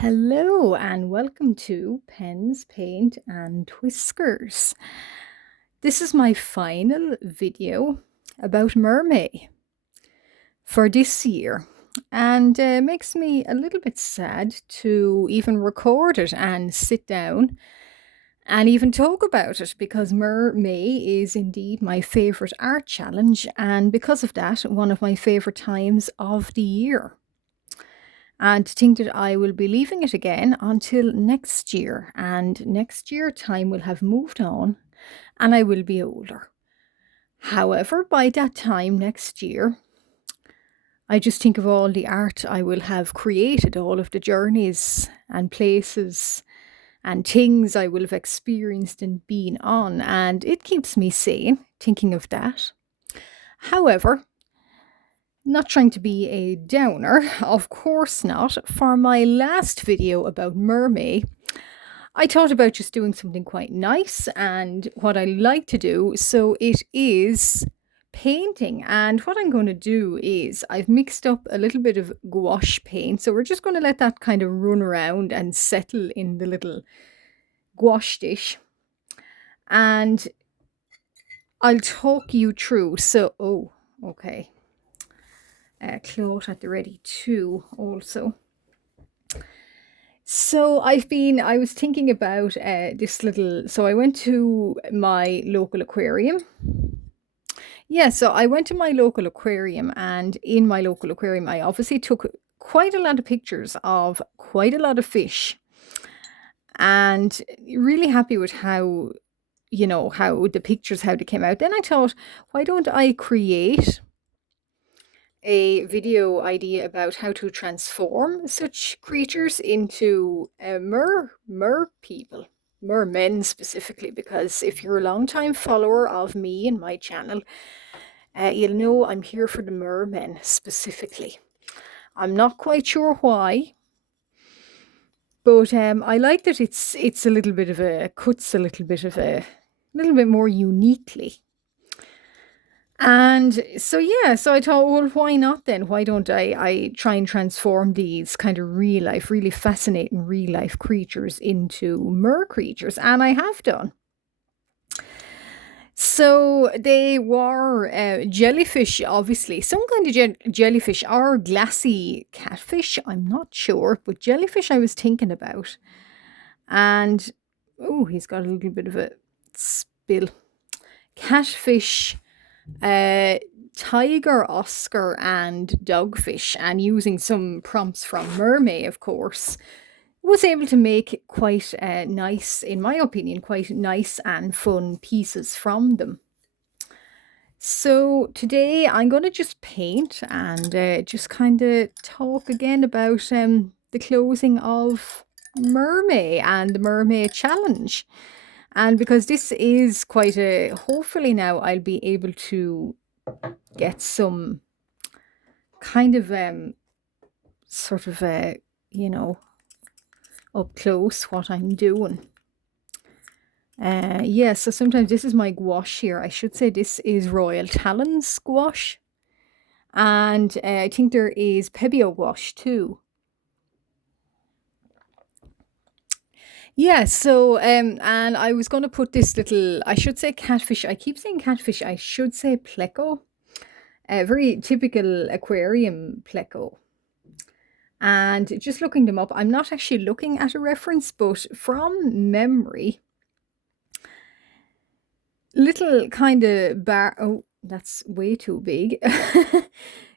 Hello and welcome to Pens, Paint and Whiskers. This is my final video about Mermen for this year, and it makes me a little bit sad to even record it and sit down and even talk about it, because Mermen is indeed my favourite art challenge, and because of that, one of my favourite times of the year. And to think that I will be leaving it again until next year, and next year time will have moved on and I will be older. However, by that time next year, I just think of all the art I will have created, all of the journeys and places and things I will have experienced and been on, and it keeps me sane thinking of that. However, not trying to be a downer, of course not. For my last video about Mermaid, I thought about just doing something quite nice and what I like to do. So it is painting. And what I'm going to do is I've mixed up a little bit of gouache paint. So we're just going to let that kind of run around and settle in the little gouache dish. And I'll talk you through. So, okay. Cloth at the ready too also. So I was thinking about this little, so I went to my local aquarium. Yeah, so I went to my local aquarium, and in my local aquarium I obviously took quite a lot of pictures of quite a lot of fish, and really happy with how the pictures, how they came out. Then I thought, why don't I create a video idea about how to transform such creatures into mer people, mermen specifically, because if you're a long-time follower of me and my channel, you'll know I'm here for the mermen specifically. I'm not quite sure why, but I like that it's a little bit of a cuts a little bit more uniquely. And so, yeah, so I thought, well, why not then? Why don't I try and transform these kind of real life, really fascinating real life creatures into mer creatures? And I have done. So they were jellyfish, obviously. Some kind of jellyfish, or glassy catfish, I'm not sure, but jellyfish I was thinking about. And, oh, he's got a little bit of a spill. Catfish, tiger, oscar, and dogfish, and using some prompts from Mermaid, of course, was able to make quite nice, in my opinion, quite nice and fun pieces from them. So today I'm going to just paint and just kind of talk again about the closing of Mermaid and the Mermaid Challenge. And because this is quite a, hopefully now I'll be able to get some kind of sort of up close what I'm doing. Yeah, so sometimes this is my gouache here. I should say this is Royal Talons gouache. And I think there is Pebeo gouache too. Yeah, so and I was going to put this little, I should say catfish. I keep saying catfish. I should say pleco. A very typical aquarium pleco. And just looking them up, I'm not actually looking at a reference, but from memory, little kind of bar, oh, that's way too big.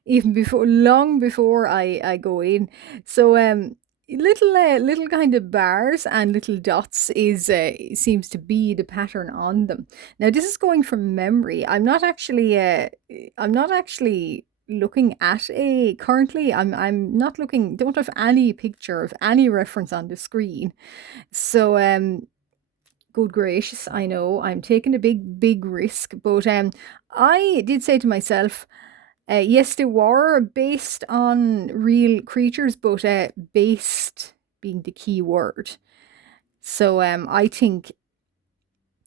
Even before, long before I go in. So little kind of bars and little dots is seems to be the pattern on them. Now this is going from memory. I'm not actually looking at a currently. I'm not looking, don't have any picture of any reference on the screen. So good gracious, I know I'm taking a big risk, but I did say to myself, yes, they were based on real creatures, but based being the key word. So I think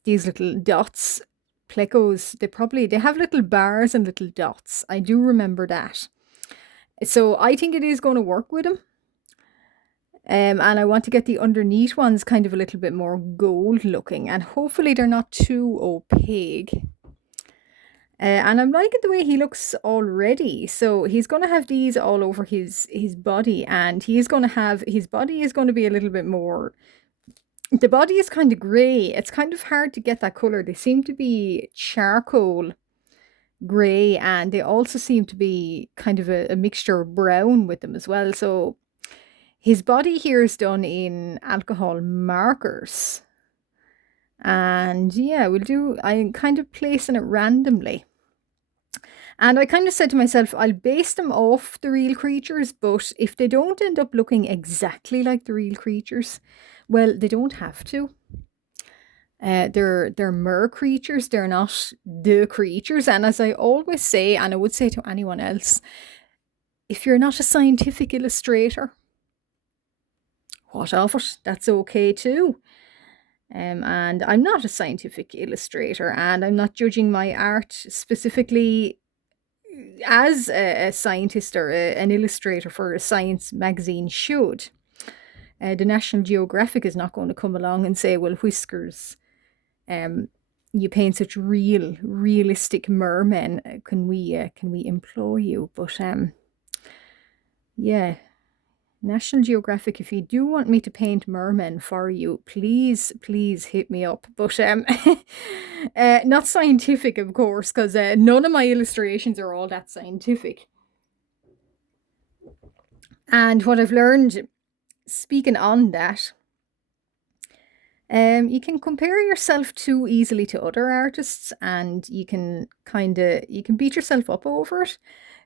these little dots, plecos, they have little bars and little dots. I do remember that. So I think it is going to work with them. And I want to get the underneath ones kind of a little bit more gold looking, and hopefully they're not too opaque. And I'm liking the way he looks already. So he's going to have these all over his body, and he's going to have, his body is going to be a little bit more, the body is kind of grey. It's kind of hard to get that colour. They seem to be charcoal grey, and they also seem to be kind of a mixture of brown with them as well. So his body here is done in alcohol markers. And yeah, I'm kind of placing it randomly. And I kind of said to myself, I'll base them off the real creatures, but if they don't end up looking exactly like the real creatures, well, they don't have to. They're mer creatures, they're not the creatures. And as I always say, and I would say to anyone else, if you're not a scientific illustrator, what of it? That's okay too. And I'm not a scientific illustrator, and I'm not judging my art specifically as a scientist or an illustrator for a science magazine should. The National Geographic is not going to come along and say, well, Whiskers, you paint such realistic mermen. Can we employ you? But yeah, National Geographic, if you do want me to paint mermen for you, please hit me up. But not scientific, of course, because none of my illustrations are all that scientific. And what I've learned, speaking on that, you can compare yourself too easily to other artists, and you can beat yourself up over it.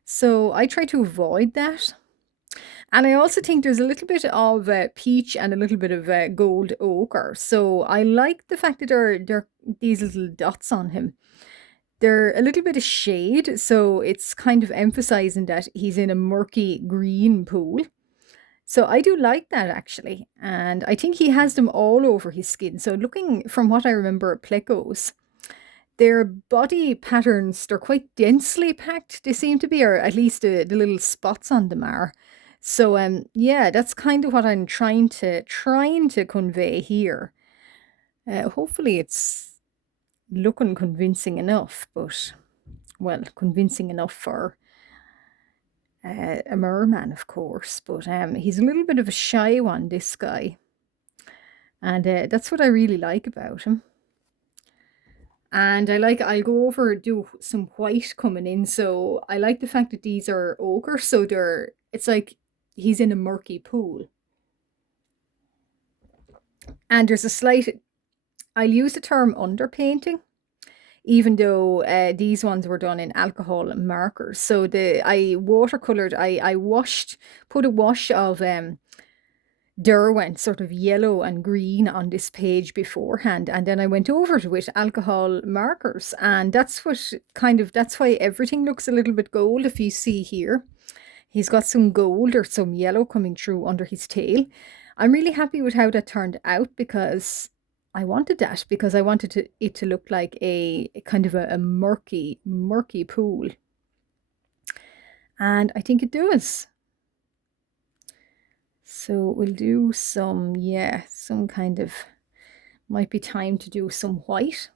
So I try to avoid that. And I also think there's a little bit of peach and a little bit of gold ochre. So I like the fact that there are these little dots on him. They're a little bit of shade, so it's kind of emphasizing that he's in a murky green pool. So I do like that, actually. And I think he has them all over his skin. So looking from what I remember at Plecos, their body patterns, they're quite densely packed, they seem to be, or at least the little spots on them are. So yeah, that's kind of what I'm trying to convey here. Hopefully it's looking convincing enough, but well, convincing enough for a merman, of course. But he's a little bit of a shy one, this guy, and that's what I really like about him. And I'll go over, do some white coming in. So I like the fact that these are ochre, so it's like he's in a murky pool. And there's a slight, I'll use the term underpainting, even though these ones were done in alcohol markers. So I watercolored, I put a wash of Derwent, sort of yellow and green on this page beforehand, and then I went over it with alcohol markers, and that's why everything looks a little bit gold. If you see here, he's got some gold or some yellow coming through under his tail. I'm really happy with how that turned out, because I wanted that, because I wanted it to look like a kind of a murky pool, and I think it does. So we'll do some kind of, might be time to do some white.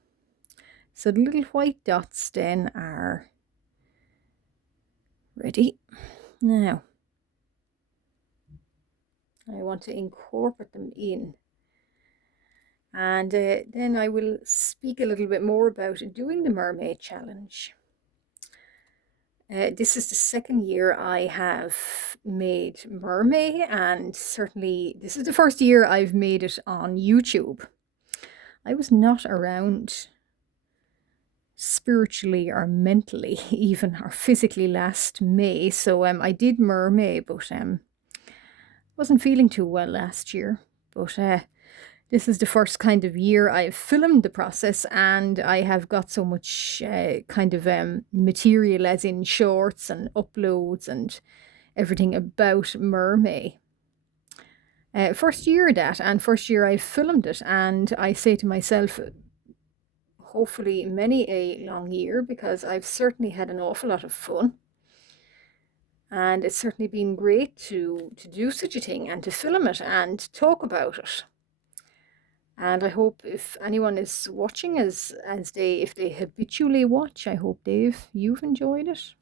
So the little white dots then are ready. Now, I want to incorporate them in. And then I will speak a little bit more about doing the mermaid challenge. This is the second year I have made mermaid, and certainly this is the first year I've made it on YouTube. I was not around spiritually or mentally, even, or physically last May. So I did mermaid, but wasn't feeling too well last year. But this is the first kind of year I've filmed the process, and I have got so much kind of material, as in shorts and uploads and everything about mermaid. First year that, and first year I filmed it, and I say to myself, hopefully many a long year, because I've certainly had an awful lot of fun. And it's certainly been great to do such a thing and to film it and talk about it. And I hope if anyone is watching if they habitually watch, I hope Dave, you've enjoyed it.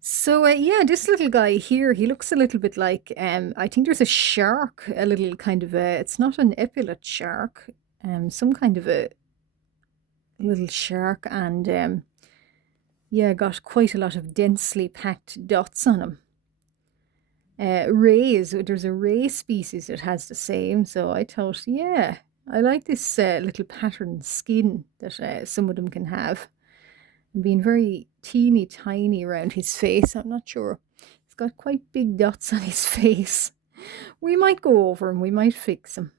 So yeah, this little guy here, he looks a little bit like I think there's a shark, a little kind of a, it's not an epaulet shark, some kind of a little shark, and yeah, got quite a lot of densely packed dots on him. There's a ray species that has the same, so I thought, yeah, I like this little patterned skin that some of them can have. And being very teeny tiny around his face, I'm not sure. He's got quite big dots on his face. We might go over him, we might fix him.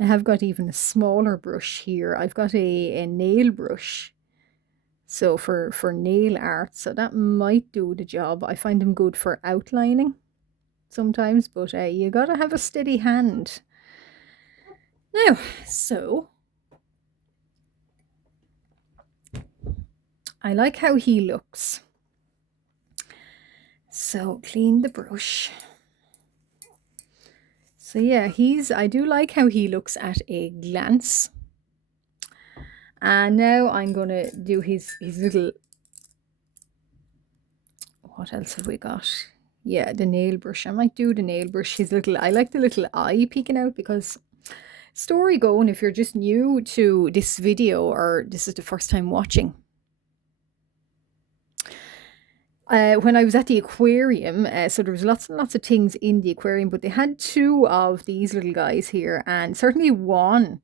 I have got even a smaller brush here. I've got a nail brush. So for nail art, so that might do the job. I find them good for outlining sometimes, but you gotta have a steady hand. Now, so I like how he looks. So clean the brush. So yeah, I do like how he looks at a glance. And now I'm gonna do his little, what else have we got? Yeah, the nail brush. I might do the nail brush. I like the little eye peeking out, because story going, if you're just new to this video or this is the first time watching, when I was at the aquarium, so there was lots and lots of things in the aquarium, but they had two of these little guys here, and certainly one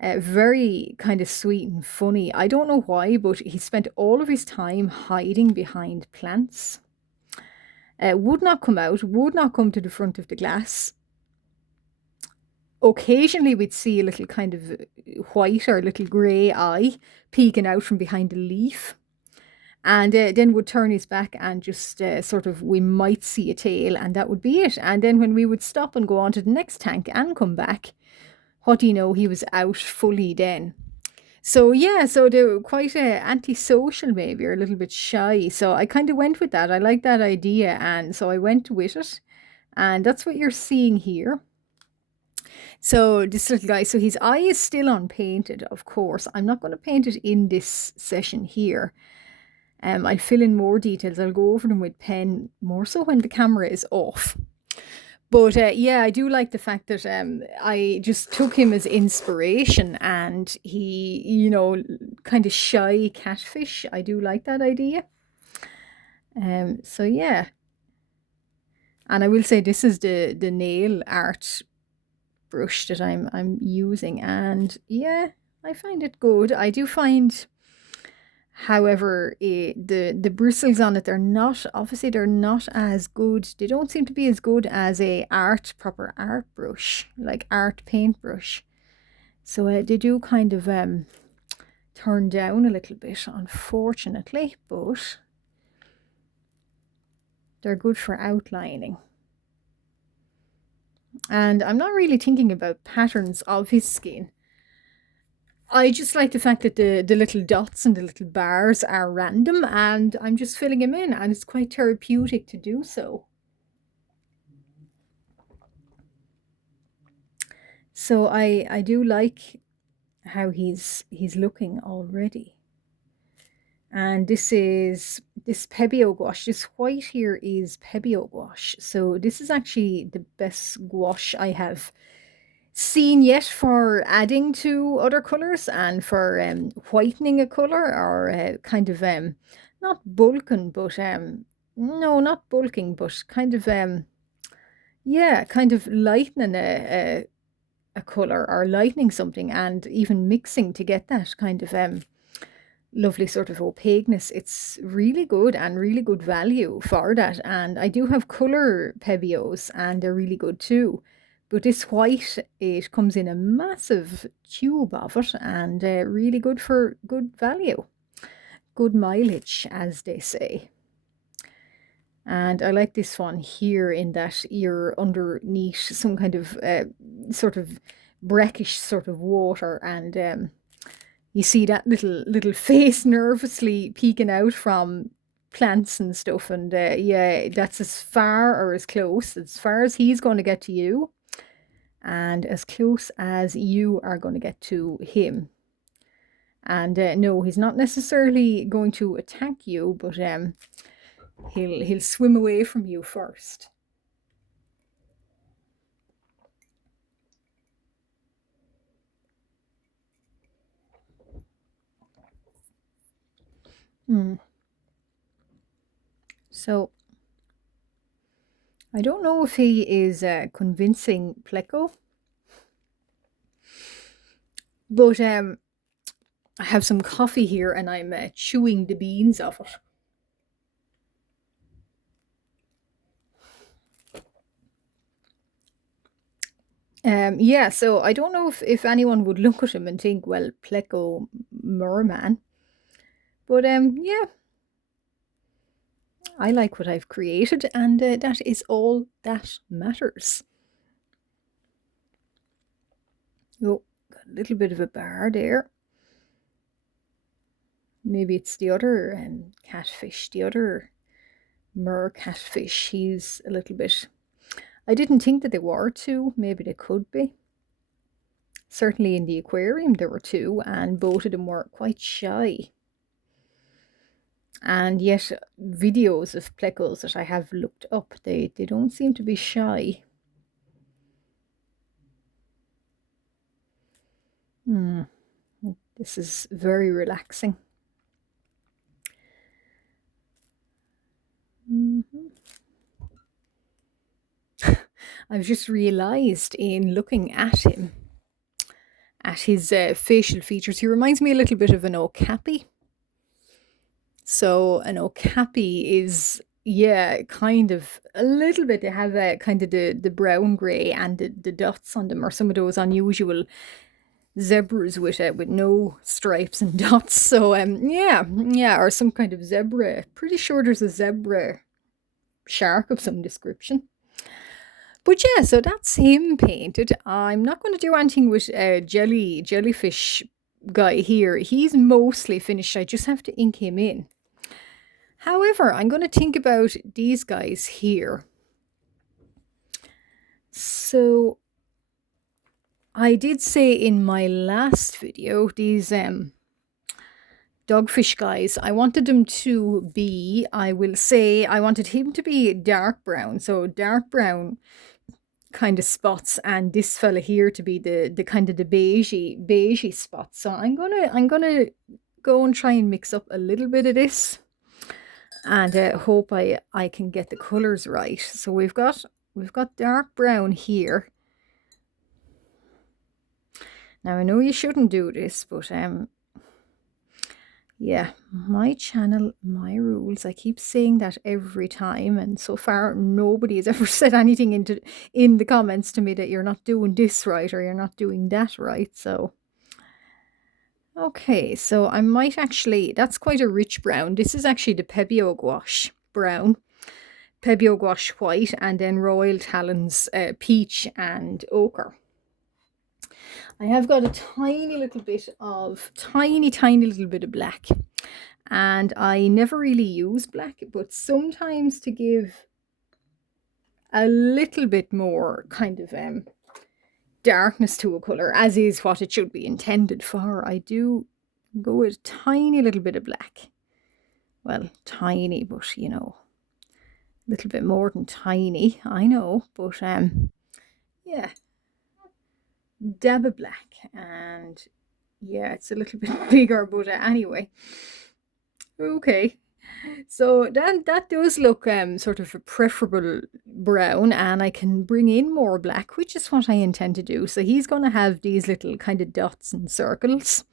very kind of sweet and funny. I don't know why, but he spent all of his time hiding behind plants. Would not come out, would not come to the front of the glass. Occasionally we'd see a little kind of white or little grey eye peeking out from behind a leaf. And then would turn his back and just sort of, we might see a tail, and that would be it. And then when we would stop and go on to the next tank and come back, what do you know, he was out fully then. So yeah, so they were quite antisocial maybe, or a little bit shy. So I kind of went with that. I like that idea, and so I went with it. And that's what you're seeing here. So this little guy, so his eye is still unpainted, of course. I'm not going to paint it in this session here. I'll fill in more details. I'll go over them with pen, more so when the camera is off. But yeah, I do like the fact that I just took him as inspiration, and he, you know, kind of shy catfish. I do like that idea. So yeah. And I will say this is the nail art brush that I'm using, and yeah, I find it good. I do find, however, the bristles on it, they're not as good. They don't seem to be as good as a proper art brush, like art paintbrush. So they do kind of turn down a little bit, unfortunately, but they're good for outlining. And I'm not really thinking about patterns of his skin. I just like the fact that the little dots and the little bars are random, and I'm just filling them in, and it's quite therapeutic to do so. So I do like how he's looking already. And this Pebeo gouache. This white here is Pebeo gouache. So this is actually the best gouache I have seen yet for adding to other colors and for whitening a color, or kind of not bulking, but no, not bulking, but kind of yeah, kind of lightening a color, or lightening something, and even mixing to get that kind of lovely sort of opaqueness. It's really good, and really good value for that. And I do have color Pebios, and they're really good too. But this white, it comes in a massive tube of it, and really good for good value. Good mileage, as they say. And I like this one here, in that you're underneath some kind of sort of brackish sort of water, and you see that little face nervously peeking out from plants and stuff, and yeah, that's as far or as close as far as he's going to get to you, and as close as you are going to get to him. And no, he's not necessarily going to attack you, but he'll swim away from you first. So I don't know if he is convincing Pleco, but I have some coffee here and I'm chewing the beans of it. Yeah, so I don't know if anyone would look at him and think, well, Pleco Merman. But yeah, I like what I've created, and that is all that matters. Oh, got a little bit of a bar there. Maybe it's the other catfish, the other mer catfish. He's a little bit... I didn't think that they were two. Maybe they could be. Certainly in the aquarium there were two, and both of them were quite shy. And yet videos of plecos that I have looked up, they don't seem to be shy. This is very relaxing. I've just realized in looking at him, at his facial features, he reminds me a little bit of an okapi. So an okapi is, yeah, kind of a little bit. They have kind of the brown grey and the dots on them, or some of those unusual zebras with no stripes and dots. So yeah, or some kind of zebra. Pretty sure there's a zebra shark of some description. But yeah, so that's him painted. I'm not going to do anything with jellyfish guy here. He's mostly finished. I just have to ink him in. However, I'm going to think about these guys here. So I did say in my last video, these dogfish guys, I wanted them to be, I will say, I wanted him to be dark brown. So dark brown kind of spots, and this fella here to be the kind of the beigey spots. So I'm gonna go and try and mix up a little bit of this, and hope I can get the colors right. So we've got dark brown here. Now I know you shouldn't do this, but yeah, my channel, my rules. I keep saying that every time, and so far nobody has ever said anything in the comments to me that you're not doing this right or you're not doing that right. So okay, so I might actually, that's quite a rich brown. This is actually the Pebeo gouache brown, Pebeo gouache white, and then Royal Talons peach and ochre. I have got a tiny little bit of, tiny little bit of black. And I never really use black, but sometimes to give a little bit more kind of darkness to a colour, as is what it should be intended for, I do go with a tiny little bit of black. Well, tiny, but you know, a little bit more than tiny, I know, but yeah, dab of black, and yeah, it's a little bit bigger, but anyway, okay. So that does look sort of a preferable brown, and I can bring in more black, which is what I intend to do. So he's going to have these little kind of dots and circles,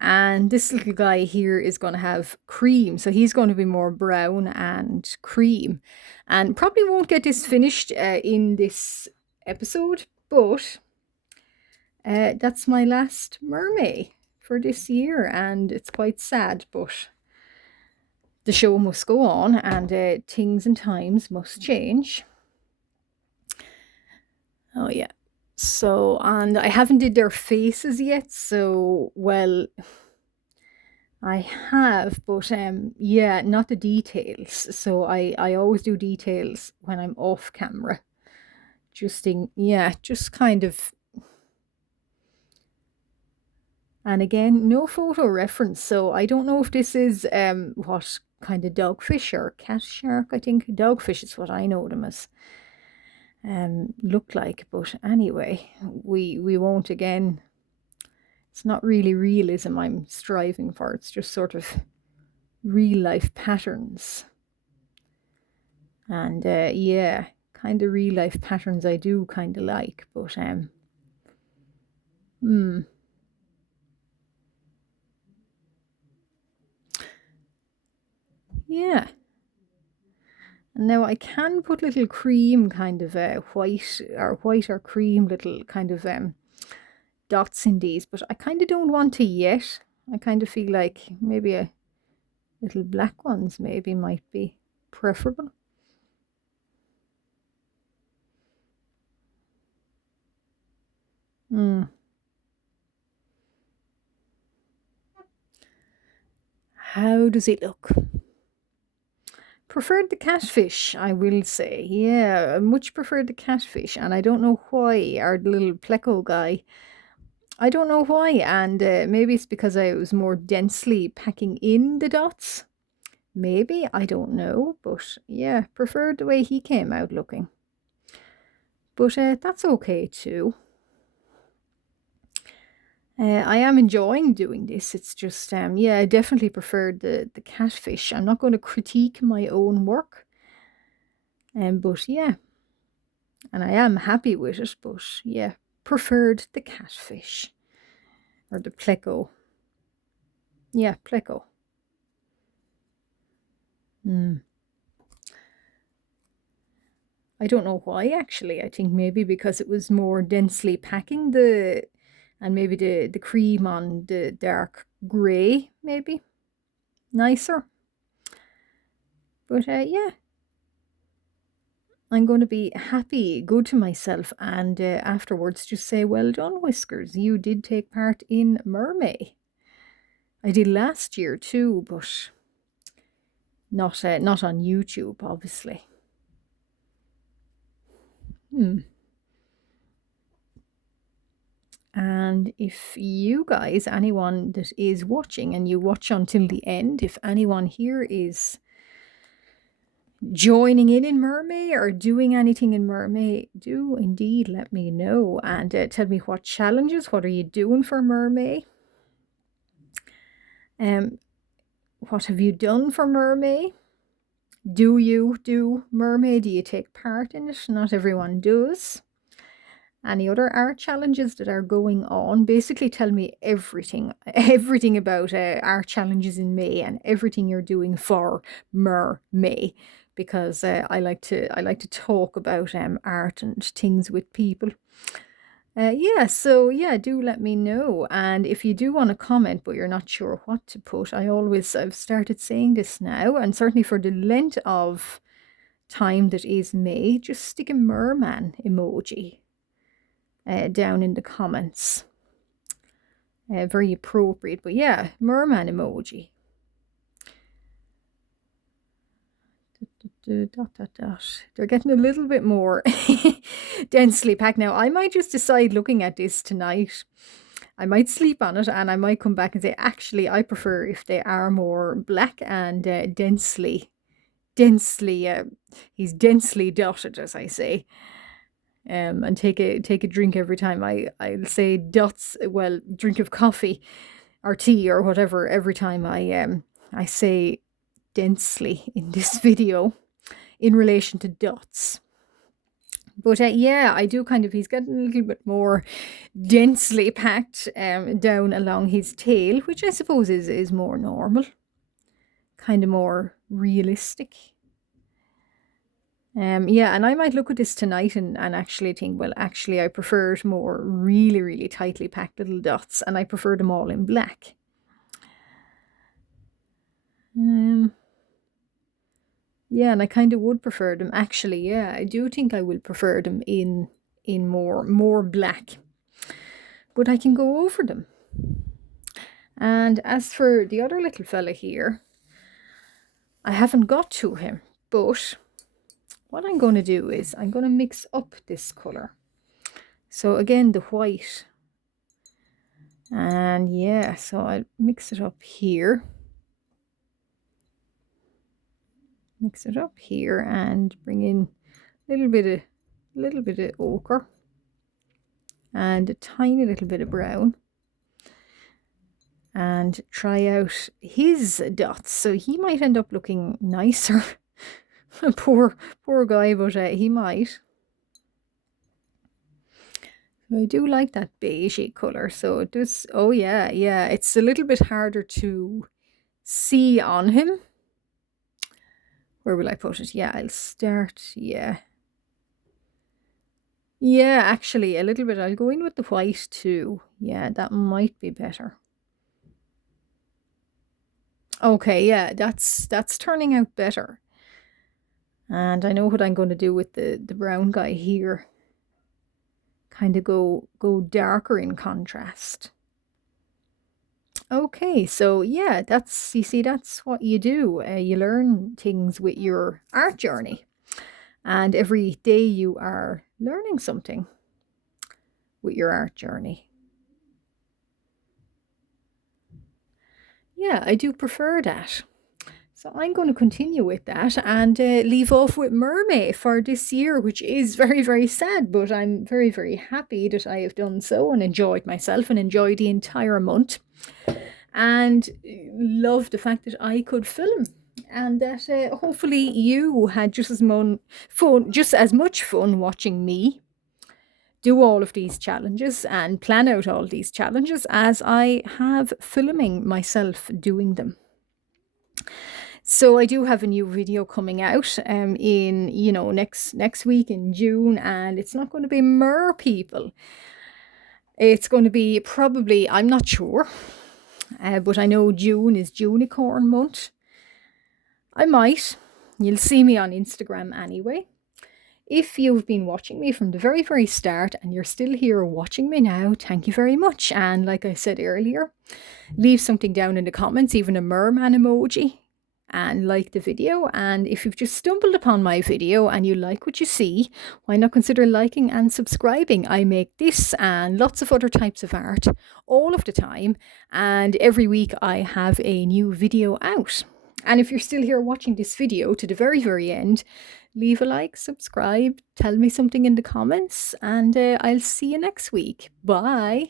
and this little guy here is going to have cream, so he's going to be more brown and cream, and probably won't get this finished in this episode, but that's my last mermaid for this year, and it's quite sad, but the show must go on, and things and times must change. Oh yeah. So, and I haven't did their faces yet, so, well, I have, but yeah, not the details. So I always do details when I'm off camera. Yeah, just kind of. And again, no photo reference, so I don't know if this is what kind of dogfish or cat shark. I think dogfish is what I know them as look like. But anyway, we won't again. It's not really realism I'm striving for. It's just sort of real life patterns. And yeah, kind of real life patterns I do kind of like. But hmm. Yeah. And now I can put little cream kind of white or cream little kind of dots in these, but I kind of don't want to yet. I kind of feel like maybe a little black ones maybe might be preferable. Hmm. How does it look? Preferred the catfish, I will say. Yeah, I much preferred the catfish, and I don't know why. Our little pleco guy, I don't know why, and maybe it's because I was more densely packing in the dots. Maybe, I don't know, but yeah, preferred the way he came out looking. But that's okay too. I am enjoying doing this. It's just, yeah, I definitely preferred the catfish. I'm not going to critique my own work, but yeah, and I am happy with it. But yeah, preferred the catfish or the pleco. Yeah, pleco. Mm. I don't know why actually. I think maybe because it was more densely packing and maybe the cream on the dark grey maybe nicer. But yeah, I'm going to be happy, good to myself, and afterwards just say, well done, Whiskers. You did take part in Mermaid. I did last year too, but not on YouTube, obviously. Hmm. And if you guys, anyone that is watching and you watch until the end, if anyone here is joining in Mermaid or doing anything in Mermaid, do indeed let me know and tell me what challenges, what are you doing for Mermaid? What have you done for Mermaid? Do you do Mermaid? Do you take part in it? Not everyone does. Any other art challenges that are going on? Basically, tell me everything, everything about art challenges in May and everything you're doing for May, because I like to talk about art and things with people. Yeah, so yeah, do let me know. And if you do want to comment, but you're not sure what to put, I've started saying this now, and certainly for the length of time that is May, just stick a merman emoji down in the comments. Very appropriate, but yeah, merman emoji. Dot, dot, dot. They're getting a little bit more densely packed now. I might just decide looking at this tonight. I might sleep on it and I might come back and say, actually, I prefer if they are more black and densely, he's densely dotted, as I say. And take a drink every time I'll say dots. Well, drink of coffee or tea or whatever every time I say densely in this video in relation to dots. But yeah, I do kind of, he's getting a little bit more densely packed down along his tail, which I suppose is more normal, kind of more realistic. Yeah, and I might look at this tonight and actually think, well, actually, I prefer it more really, really tightly packed little dots, and I prefer them all in black. Yeah, and I kind of would prefer them actually. Yeah, I do think I will prefer them in more black, but I can go over them. And as for the other little fella here, I haven't got to him, but what I'm going to do is I'm going to mix up this colour. So again, the white. And yeah, so I'll mix it up here. Mix it up here and bring in a little bit of ochre and a tiny little bit of brown. And try out his dots. So he might end up looking nicer. poor guy, but he might. I do like that beigey colour. So it does. Oh yeah, it's a little bit harder to see on him. Where will I put it? Yeah, I'll start. Yeah, actually a little bit. I'll go in with the white too. Yeah, that might be better. Okay, yeah, that's turning out better. And I know what I'm going to do with the brown guy here. Kind of go darker in contrast. Okay, so yeah, you see, that's what you do. You learn things with your art journey. And every day you are learning something with your art journey. Yeah, I do prefer that. So I'm going to continue with that and leave off with Mermen for this year, which is very, very sad, but I'm very, very happy that I have done so and enjoyed myself and enjoyed the entire month. And love the fact that I could film and that hopefully you had just as much fun watching me do all of these challenges and plan out all these challenges as I have filming myself doing them. So I do have a new video coming out in, next week in June, and it's not going to be mer people. It's going to be probably, I'm not sure, but I know June is Junicorn month. I might. You'll see me on Instagram anyway. If you've been watching me from the very, very start and you're still here watching me now, thank you very much. And like I said earlier, leave something down in the comments, even a merman emoji, and like the video. And if you've just stumbled upon my video and you like what you see, why not consider liking and subscribing? I make this and lots of other types of art all of the time, and every week I have a new video out. And if you're still here watching this video to the very, very end, leave a like, subscribe, tell me something in the comments, and I'll see you next week. Bye.